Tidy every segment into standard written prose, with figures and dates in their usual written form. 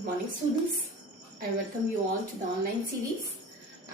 Good morning, students. I welcome you all to the online series,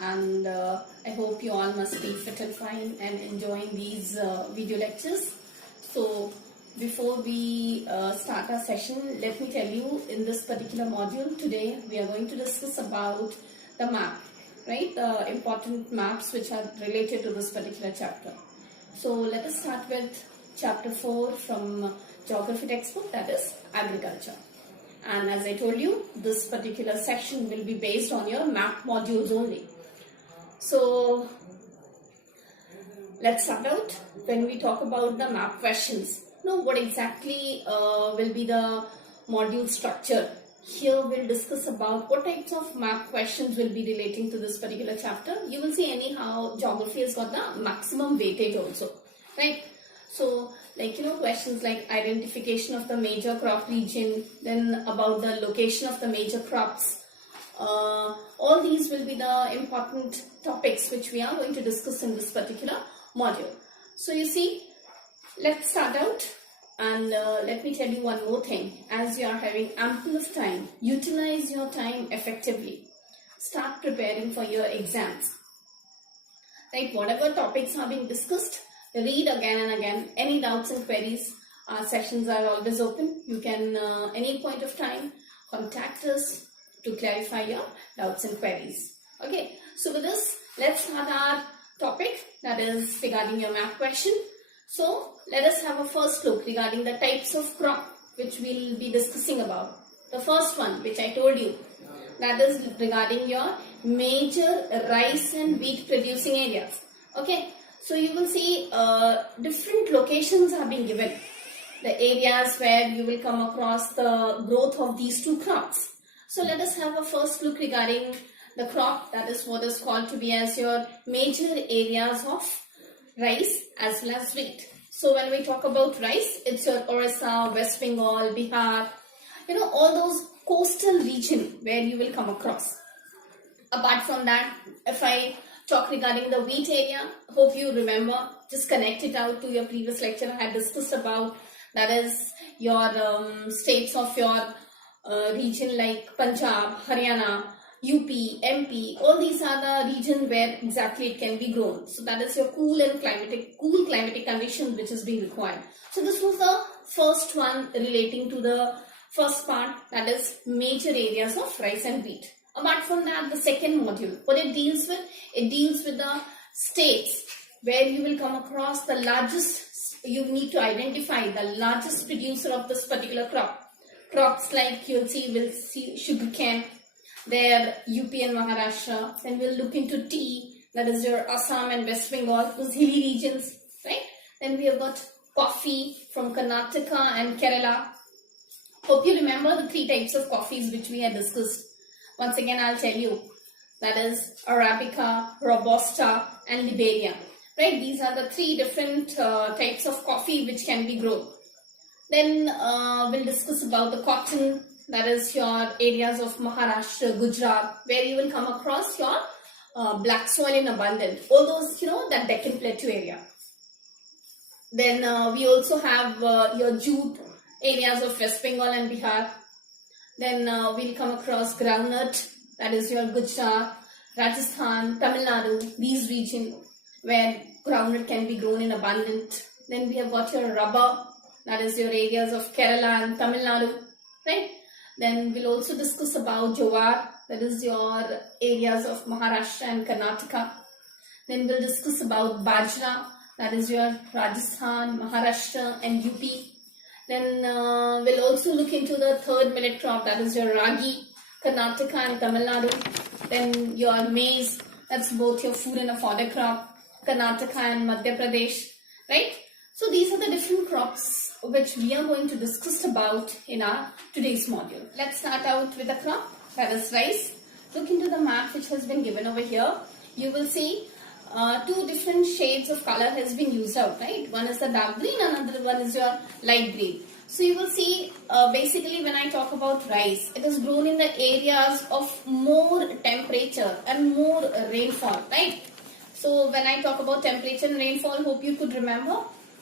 and I hope you all must be fit and fine and enjoying these video lectures. So before we start our session, let me tell you, in this particular module today we are going to discuss about the map, right? The important maps which are related to this particular chapter. So let us start with chapter 4 from geography textbook, that is agriculture. And as I told you, this particular section will be based on your map modules only. So let's start out. When we talk about the map questions, know what exactly will be the module structure. Here we'll discuss about what types of map questions will be relating to this particular chapter. You will see anyhow geography has got the maximum weightage also, right? So questions like identification of the major crop region, then about the location of the major crops. All these will be the important topics which we are going to discuss in this particular module. So you see, let's start out, and let me tell you one more thing. As you are having ample of time, utilize your time effectively. Start preparing for your exams. Right, whatever topics are being discussed, read again and again. Any doubts and queries, our sessions are always open. You can any point of time contact us to clarify your doubts and queries. Okay, so with this, let's start our topic, that is regarding your map question. So let us have a first look regarding the types of crop which we'll be discussing about. The first one, which I told you, that is regarding your major rice and wheat producing areas. Okay, so you will see different locations are being given. The areas where you will come across the growth of these two crops. So let us have a first look regarding the crop, that is what is called to be as your major areas of rice as well as wheat. So when we talk about rice, it's your Orissa, West Bengal, Bihar, all those coastal region where you will come across. Apart from that, if I talk regarding the wheat area, hope you remember, just connect it out to your previous lecture I had discussed about, that is your states of your region like Punjab, Haryana, UP, MP, all these are the regions where exactly it can be grown. So that is your cool climatic conditions which is being required. So this was the first one relating to the first part, that is major areas of rice and wheat. Apart from that, the second module, what it deals with the states where you will come across the largest, you need to identify the largest producer of this particular crop. Crops like we'll see sugarcane, there UP and Maharashtra. Then we'll look into tea, that is your Assam and West Bengal, those hilly regions, right? Then we have got coffee from Karnataka and Kerala. Hope you remember the three types of coffees which we had discussed. Once again, I'll tell you, that is Arabica, Robusta and Liberia, right? These are the three different types of coffee which can be grown. Then we'll discuss about the cotton, that is your areas of Maharashtra, Gujarat, where you will come across your black soil in abundance. All those, that Deccan Plateau area. Then we also have your jute areas of West Bengal and Bihar. Then we'll come across groundnut, that is your Gujarat, Rajasthan, Tamil Nadu, these regions where groundnut can be grown in abundance. Then we have got your rubber, that is your areas of Kerala and Tamil Nadu, right? Then we'll also discuss about jowar, that is your areas of Maharashtra and Karnataka. Then we'll discuss about bajra, that is your Rajasthan, Maharashtra and UP. Then we'll also look into the third millet crop, that is your ragi, Karnataka and Tamil Nadu. Then your maize, that's both your food and a fodder crop, Karnataka and Madhya Pradesh, right? So these are the different crops which we are going to discuss about in our today's module. Let's start out with the crop, that is rice. Look into the map which has been given over here. You will see two different shades of color has been used out, right? One is the dark green, another one is your light green. So you will see basically when I talk about rice, it is grown in the areas of more temperature and more rainfall, right? So when I talk about temperature and rainfall, hope you could remember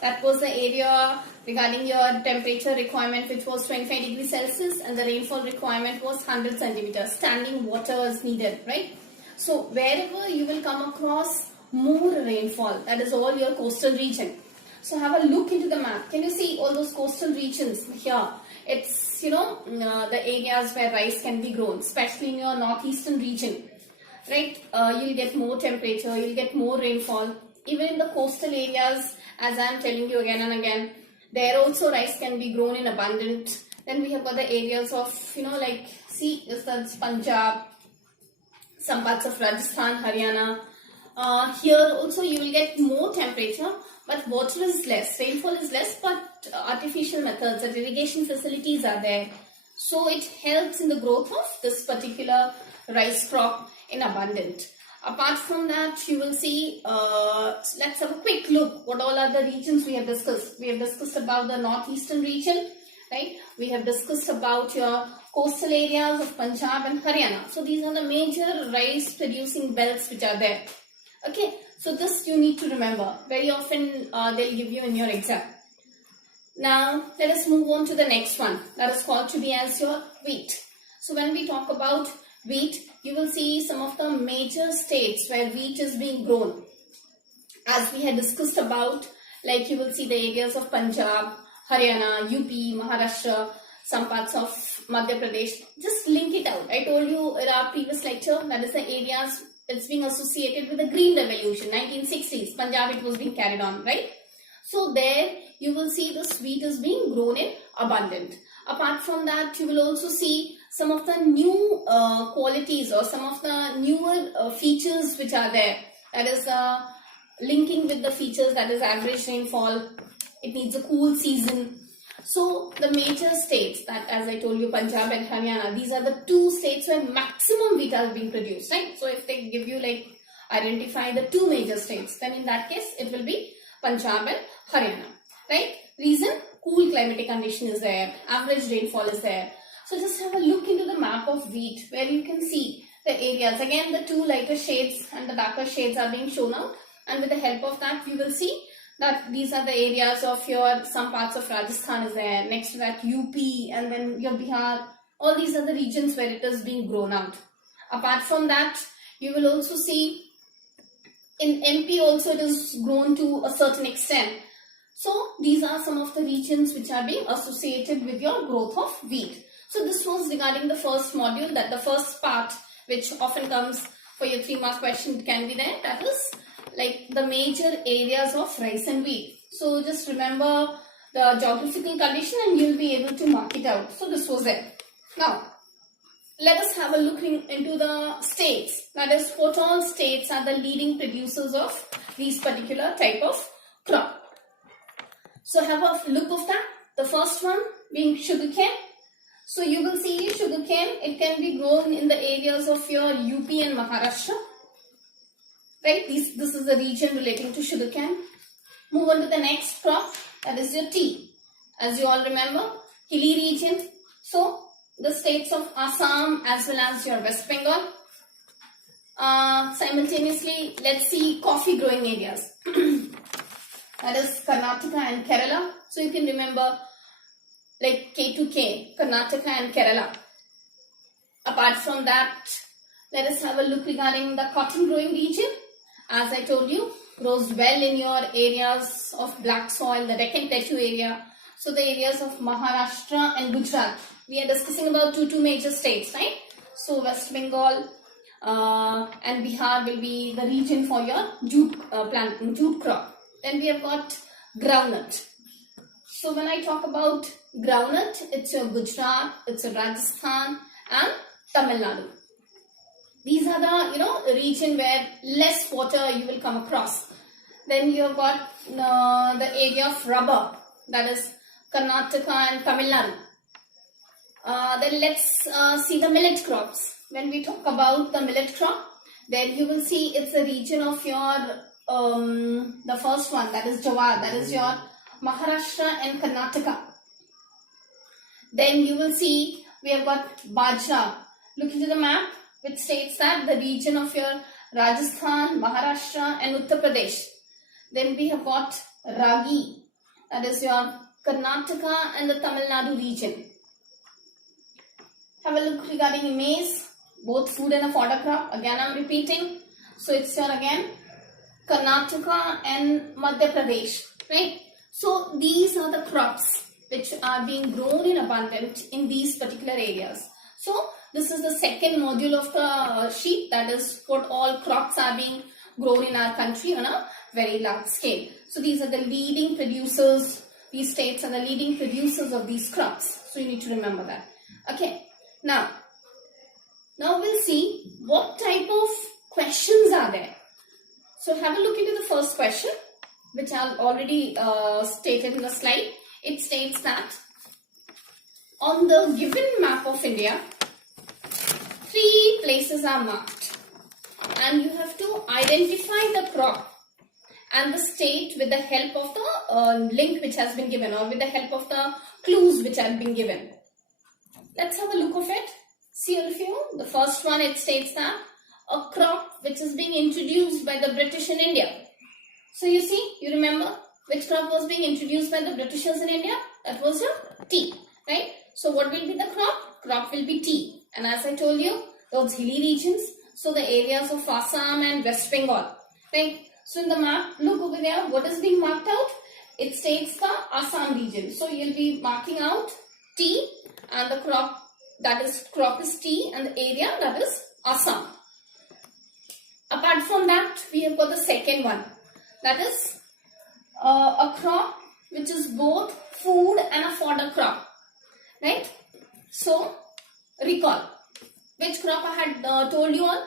That was the area regarding your temperature requirement, which was 25 degrees Celsius, and the rainfall requirement was 100 centimeters. Standing water is needed, right? So wherever you will come across more rainfall, that is all your coastal region. So have a look into the map. Can you see all those coastal regions here? It's, the areas where rice can be grown, especially in your northeastern region, right? You'll get more temperature, you'll get more rainfall. Even in the coastal areas, as I'm telling you again and again, there also rice can be grown in abundance. Then we have got the areas of, that's Punjab, some parts of Rajasthan, Haryana. Here also you will get more temperature, but water is less, rainfall is less, but artificial methods and irrigation facilities are there. So it helps in the growth of this particular rice crop in abundance. Apart from that, you will see, let's have a quick look what all are the regions we have discussed. We have discussed about the northeastern region, right? We have discussed about your coastal areas of Punjab and Haryana. So these are the major rice producing belts which are there. Okay, so this you need to remember. Very often they'll give you in your exam. Now let us move on to the next one. That is called to be as your wheat. So when we talk about wheat, you will see some of the major states where wheat is being grown. As we had discussed about, like you will see the areas of Punjab, Haryana, UP, Maharashtra, some parts of Madhya Pradesh. Just link it out. I told you in our previous lecture, that is the areas it's being associated with the Green Revolution, 1960s. Punjab, it was being carried on, right? So there you will see this wheat is being grown in abundant. Apart from that, you will also see some of the new qualities or some of the newer features which are there. That is linking with the features, that is average rainfall. It needs a cool season. So the major states that, as I told you, Punjab and Haryana, these are the two states where maximum wheat are being produced, right? So if they give you identify the two major states, then in that case it will be Punjab and Haryana, right? Reason, cool climatic condition is there, average rainfall is there. So just have a look into the map of wheat where you can see the areas. Again, the two lighter shades and the darker shades are being shown out, and with the help of that you will see that these are the areas of your, some parts of Rajasthan is there, next to that UP, and then your Bihar. All these are the regions where it is being grown out. Apart from that, you will also see in MP also it is grown to a certain extent. So these are some of the regions which are being associated with your growth of wheat. So this was regarding the first module, that the first part which often comes for your 3-mark question can be there. That is the major areas of rice and wheat. So just remember the geographical condition and you'll be able to mark it out. So this was it. Now let us have a look into the states. That is, what all states are the leading producers of these particular type of crop. So have a look of that. The first one being sugarcane. So you will see sugarcane, it can be grown in the areas of your UP and Maharashtra. Right, this is the region relating to sugarcane. Move on to the next crop, that is your tea. As you all remember, hilly region. So the states of Assam as well as your West Bengal. Simultaneously, let's see coffee growing areas. That is Karnataka and Kerala. So you can remember K2K, Karnataka and Kerala. Apart from that, let us have a look regarding the cotton growing region. As I told you, grows well in your areas of black soil, the Deccan Plateau area. So the areas of Maharashtra and Gujarat. We are discussing about two major states, right? So West Bengal and Bihar will be the region for your jute crop. Then we have got groundnut. So when I talk about groundnut, it's your Gujarat, it's your Rajasthan and Tamil Nadu. These are the region where less water you will come across. Then you have got the area of rubber, that is Karnataka and Tamil Nadu. Then let's see the millet crops. When we talk about the millet crop, then you will see it's a region of your the first one, that is Jawar, that is your Maharashtra and Karnataka. Then you will see we have got Bajra. Look into the map, which states that the region of your Rajasthan, Maharashtra and Uttar Pradesh. Then we have got Ragi. that is your Karnataka and the Tamil Nadu region. Have a look regarding maize, both food and a fodder crop. Again, I'm repeating. So it's your again Karnataka and Madhya Pradesh, right? So these are the crops which are being grown in abundance in these particular areas. So this is the second module of the sheet, that is what all crops are being grown in our country on a very large scale. So these are the leading producers, these states are the leading producers of these crops. So you need to remember that. Okay, now we'll see what type of questions are there. So have a look into the first question, which I've already stated in the slide. It states that on the given map of India, 3 places are marked and you have to identify the crop and the state with the help of the link which has been given, or with the help of the clues which have been given. Let's have a look of it. See all of you. The first one, it states that a crop which is being introduced by the British in India. So you see, you remember which crop was being introduced by the Britishers in India? That was your tea, right? So what will be the crop? Crop will be tea. And as I told you, those hilly regions, so the areas of Assam and West Bengal, right? So in the map, look over there, what is being marked out? It states the Assam region. So you'll be marking out tea, and the crop is tea, and the area, that is Assam. Apart from that, we have got the second one, that is a crop which is both food and a fodder crop, right? So recall which crop I had told you on.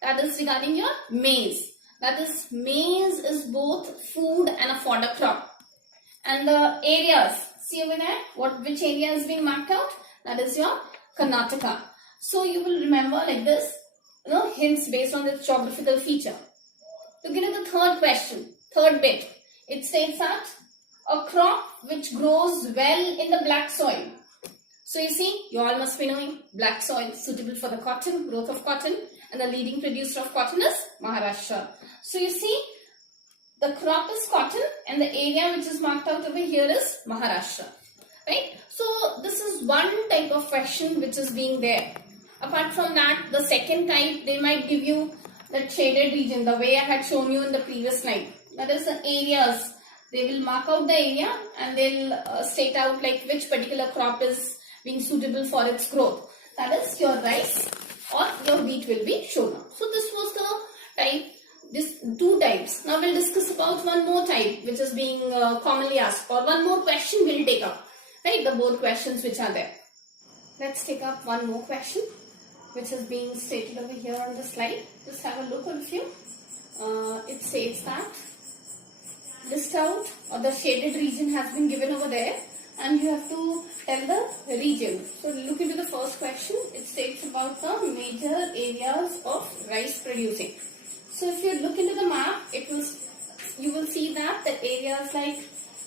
That is regarding your maize. That is, maize is both food and a fodder crop. And the areas, see over there, which area is being marked out? That is your Karnataka. So you will remember like this, hints based on this geographical feature. Look at the third question, third bit. It states that a crop which grows well in the black soil. So you see, you all must be knowing black soil suitable for the cotton, growth of cotton, and the leading producer of cotton is Maharashtra. So you see, the crop is cotton and the area which is marked out over here is Maharashtra, right? So this is one type of question which is being there. Apart from that, the second type, they might give you the shaded region, the way I had shown you in the previous slide. That is the areas. They will mark out the area and they'll state out like which particular crop is being suitable for its growth. That is your rice or your wheat will be shown up. So this was the type, this 2 types. Now we'll discuss about one more type which is being commonly asked, or one more question we'll take up, right? The both questions which are there. Let's take up one more question which is being stated over here on the slide. Just have a look at a few. It states that list out, or the shaded region has been given over there, and you have to tell the region. So look into the first question. It states about the major areas of rice producing. So if you look into the map, you will see that the areas like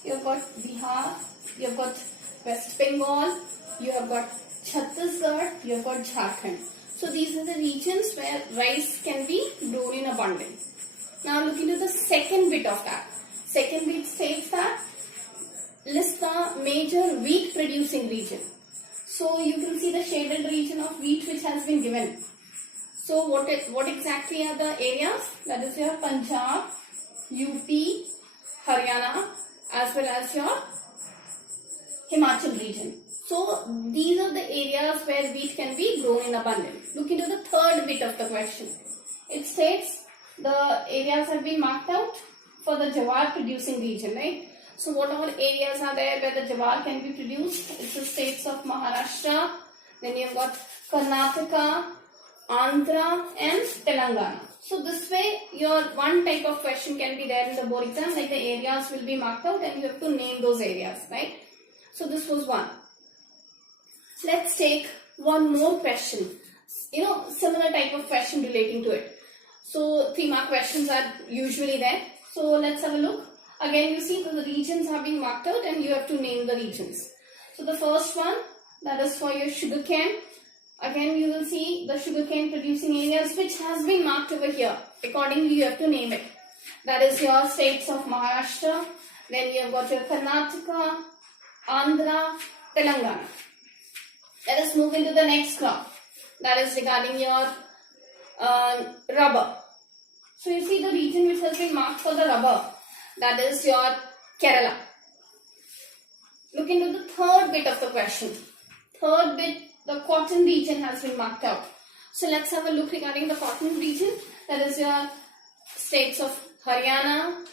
you have got Bihar, you have got West Bengal, you have got Chhattisgarh, you have got Jharkhand. So these are the regions where rice can be grown in abundance. Now look into the second bit of that. Second bit states that list the major wheat producing region. So you can see the shaded region of wheat which has been given. So what exactly are the areas? That is your Punjab, UP, Haryana, as well as your Himachal region. So these are the areas where wheat can be grown in abundance. Look into the third bit of the question. It states the areas have been marked out for the jawar producing region, right? So what all areas are there where the jawar can be produced? It's the states of Maharashtra, then you've got Karnataka, Andhra and Telangana. So this way your one type of question can be there in the board exam, like the areas will be marked out and you have to name those areas, right? So this was one. Let's take one more question. Similar type of question relating to it. So 3-mark questions are usually there. So let's have a look. Again, you see that the regions are being marked out and you have to name the regions. So the first one, that is for your sugarcane. Again, you will see the sugarcane producing areas which has been marked over here. Accordingly, you have to name it. That is your states of Maharashtra, Then you have got your Karnataka, Andhra, Telangana. Let us move into the next crop. That is regarding your rubber. So you see the region which has been marked for the rubber. That is your Kerala. Look into the third bit of the question. Third bit, the cotton region has been marked out. So let's have a look regarding the cotton region. That is your states of Haryana,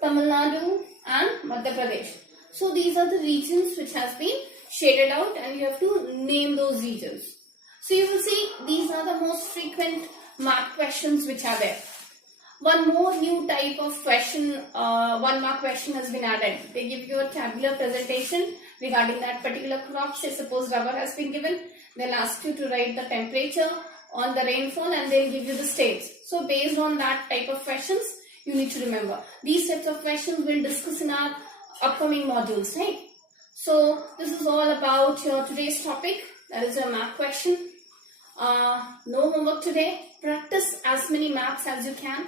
Tamil Nadu and Madhya Pradesh. So these are the regions which has been shaded out and you have to name those regions. So you will see these are the most frequent mark questions which are there. One more new type of question, 1 mark question has been added. They give you a tabular presentation regarding that particular crop. Say suppose rubber has been given. They'll ask you to write the temperature on the rainfall and they'll give you the states. So based on that type of questions, you need to remember. These types of questions we'll discuss in our upcoming modules, right? So this is all about your today's topic. That is your map question. No homework today. Practice as many maps as you can.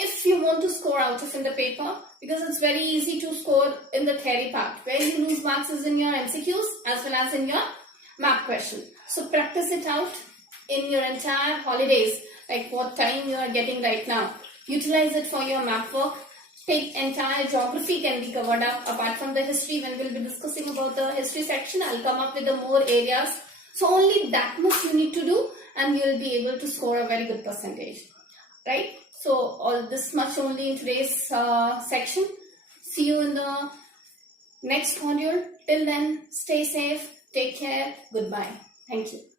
If you want to score out of in the paper, because it's very easy to score in the theory part. Where you lose marks is in your MCQs as well as in your map question. So practice it out in your entire holidays, like what time you are getting right now. Utilize it for your map work. Take entire geography can be covered up apart from the history. When we'll be discussing about the history section, I'll come up with the more areas. So only that much you need to do and you'll be able to score a very good percentage. Right? So all this much only in today's section. See you in the next module. Till then, stay safe, take care, goodbye. Thank you.